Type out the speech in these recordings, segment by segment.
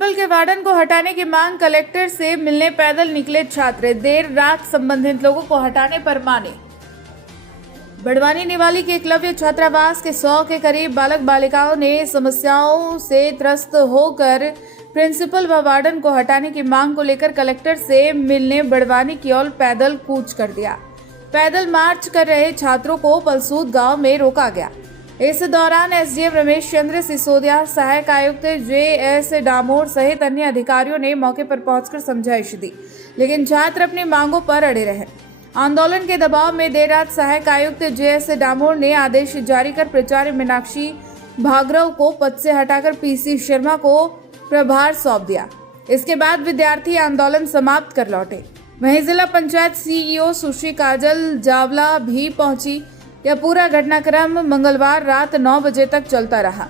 Principal के warden को हटाने की मांग, कलेक्टर से मिलने पैदल निकले छात्र, देर रात संबंधित लोगों को हटाने पर माने। बड़वानी निवाली के एकलव्य छात्रावास के 100 के करीब बालक बालिकाओं ने समस्याओं से त्रस्त होकर प्रिंसिपल व वार्डन को हटाने की मांग को लेकर कलेक्टर से मिलने बड़वानी की ओर पैदल कूच कर दिया। पैदल मार्च कर रहे छात्रों को पलसूद गांव में रोका गया। इस दौरान एसडीएम रमेश चंद्र सिसोदिया, सहायक आयुक्त जेएस डामोर सहित अन्य अधिकारियों ने मौके पर पहुंचकर समझाइश दी, लेकिन छात्र अपनी मांगों पर अड़े रहे। आंदोलन के दबाव में देर रात सहायक आयुक्त जेएस डामोर ने आदेश जारी कर प्राचार्य मीनाक्षी भार्गव को पद से हटाकर पीसी शर्मा को प्रभार सौंप दिया। इसके बाद विद्यार्थी आंदोलन समाप्त कर लौटे। वहीं जिला पंचायत सीईओ सुश्री काजल जावला भी पहुंची। यह पूरा घटनाक्रम मंगलवार रात 9 बजे तक चलता रहा।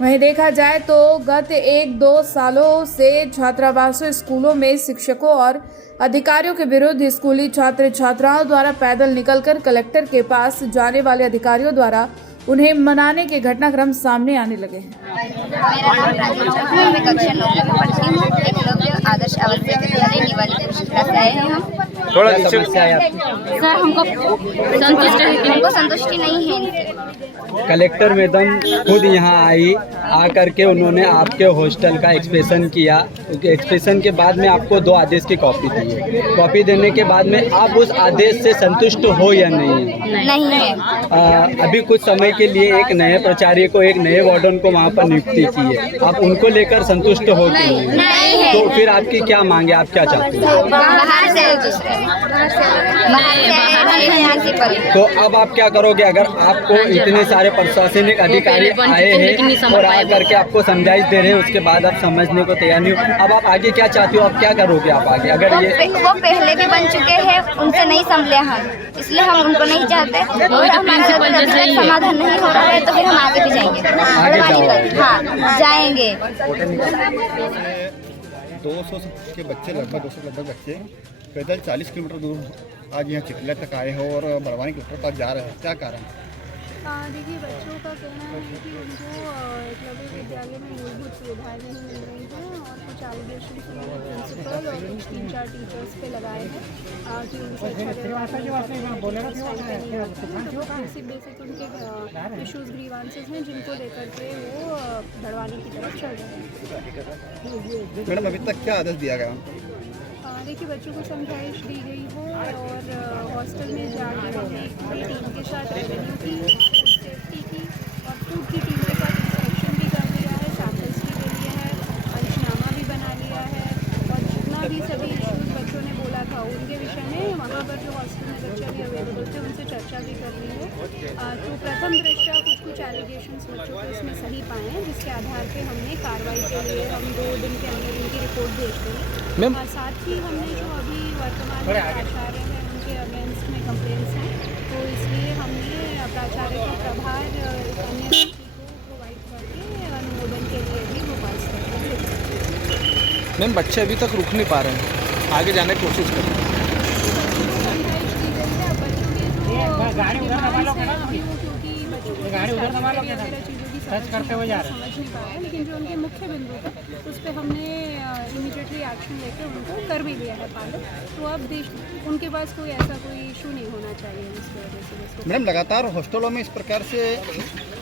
वहीं देखा जाए तो गत 1-2 सालों से छात्रावासों, स्कूलों में शिक्षकों और अधिकारियों के विरुद्ध स्कूली छात्र छात्राओं द्वारा पैदल निकलकर कलेक्टर के पास जाने वाले अधिकारियों द्वारा उन्हें मनाने के घटनाक्रम सामने आने लगे हैं। मेरा नाम राजेश है, मैं कक्षा 9 में पढ़ती हूँ। एकलव्य आदर्श आवासीय विद्यालय निवाली कुशीनगर से आए हैं हम। थोड़ा नीचे से आया। सर, हमको संतुष्टि नहीं है इनसे। कलेक्टर मैडम खुद यहाँ आई, आकर के उन्होंने आपके हॉस्टल का एक्सप्रेशन किया। एक्सप्रेशन के बाद में आपको 2 आदेश की कॉपी दी। कॉपी देने के बाद में आप उस आदेश से संतुष्ट हो या नहीं है? अभी कुछ समय के लिए एक नए प्राचार्य को, एक नए वार्डन को वहाँ पर नियुक्ति की है। आप उनको लेकर संतुष्ट हो कि नहीं है? तो फिर आपकी क्या मांगे, आप क्या चाहते हैं? बाहर से तो अब आप क्या करोगे? अगर आपको इतने सारे प्रशासनिक अधिकारी आए हैं और आकर के आपको समझाइश दे रहे हैं, उसके बाद आप समझने को तैयार नहीं हो, अब आप आगे क्या चाहते हो? आप क्या करोगे आप आगे? अगर ये वो पहले भी बन चुके हैं, उनसे नहीं संभले हम, इसलिए हम उनको नहीं चाहते। और हमारा समाधान नहीं हो रहा है तो फिर हम आगे भी जाएंगे। हाँ, जाएंगे। 200 के बच्चे, लगभग 200 बच्चे पैदल 40 किलोमीटर दूर आज यहाँ चिखला तक आए हो और बड़वानी कलेक्टर पास जा रहे हैं, क्या कारण है? देखिए, बच्चों का कहना है कि उनको एकलव्य विद्यालय में मूलभूत सुविधाएं नहीं मिल रही हैं और कुछ एलिगेशन प्रिंसिपल और कुछ 3-4 टीचर्स पे लगाए हैं कि उनको बेसिक उनके इश्यूज़, ग्रीवांसेस हैं जिनको लेकर के वो बड़वानी की तरफ चल रहे हैं। मैडम, अभी तक क्या आदेश दिया गया? देखिए, बच्चों को समझाइश दी गई हो और हॉस्टल में जाने वाली टीम के साथ रेवेन्यू की, फूड सेफ्टी की और फूड की टीम के साथ इंस्पेक्शन भी कर लिया है, सैंपल्स भी ले लिए हैं, पंचनामा भी बना लिया है और जितना भी सभी इश्यूज़ बच्चों ने बोला था उनके विषय में वहाँ पर जो हॉस्टल में बच्चे भी अवेलेबल थे उनसे चर्चा भी कर ली है। तो प्रथम दृष्टया कुछ एलिगेशंस बच्चों को इसमें सही पाए हैं, जिसके आधार पर हमने कार्रवाई के लिए हम 2 दिन के अंदर उनकी रिपोर्ट भेज देंगे। साथ ही हमने जो अभी वर्तमान में प्राचार्य हैं उनके अगेंस्ट में कंप्लेंट्स हैं, तो इसलिए हमने प्राचार्य का प्रभार अन्य व्यक्ति को प्रोवाइड करके अनुमोदन के लिए भी वो पास करेंगे। मैम, बच्चे अभी तक रुक नहीं पा रहे हैं, आगे जाने की कोशिश कर रहे हैं। सर्च करते हुए जा रहे हैं, समझ नहीं पाया, लेकिन जो उनके मुख्य बिंदु थे उस पर हमने इमीडिएटली एक्शन लेकर उनको कर भी लिया है पालन। तो अब उनके पास कोई ऐसा कोई इशू नहीं होना चाहिए इसकी वजह से। मैडम, लगातार हॉस्टलों में इस प्रकार से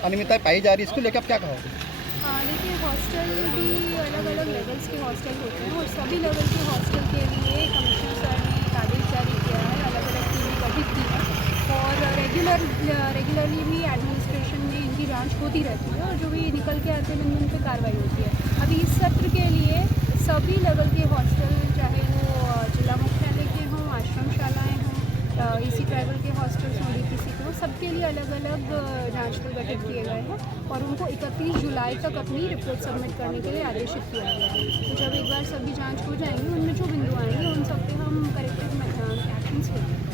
अनियमितताएं पाई जा रही है, इसको लेकर आप क्या कहोगे? देखिए, हॉस्टल भी अलग अलग लेवल्स के हॉस्टल होते हैं और सभी लेवल के हॉस्टल के लिए कमिश्नर सर ने एक आदेश जारी किया है, अलग अलग टीमें गठित की है और रेगुलरली भी एडमिनिस्ट्रेशन में इनकी जांच होती रहती है और जो भी निकल के आते हैं उन पर कार्रवाई होती है। अभी इस सत्र के लिए सभी लेवल के हॉस्टल, चाहे वो जिला मुख्यालय के हों, आश्रमशालाएँ हों, इसी ट्राइबल के हॉस्टल्स हों, डीपीसी के हों, सबके लिए अलग अलग जांच दल गठित किए गए हैं और उनको 31 जुलाई तक अपनी रिपोर्ट सबमिट करने के लिए आदेशित किया गया है। तो जब एक बार सभी जाँच हो जाएंगी, उनमें जो बिंदु आएंगे उन सब पे हम करेक्टिव एक्शंस लेंगे।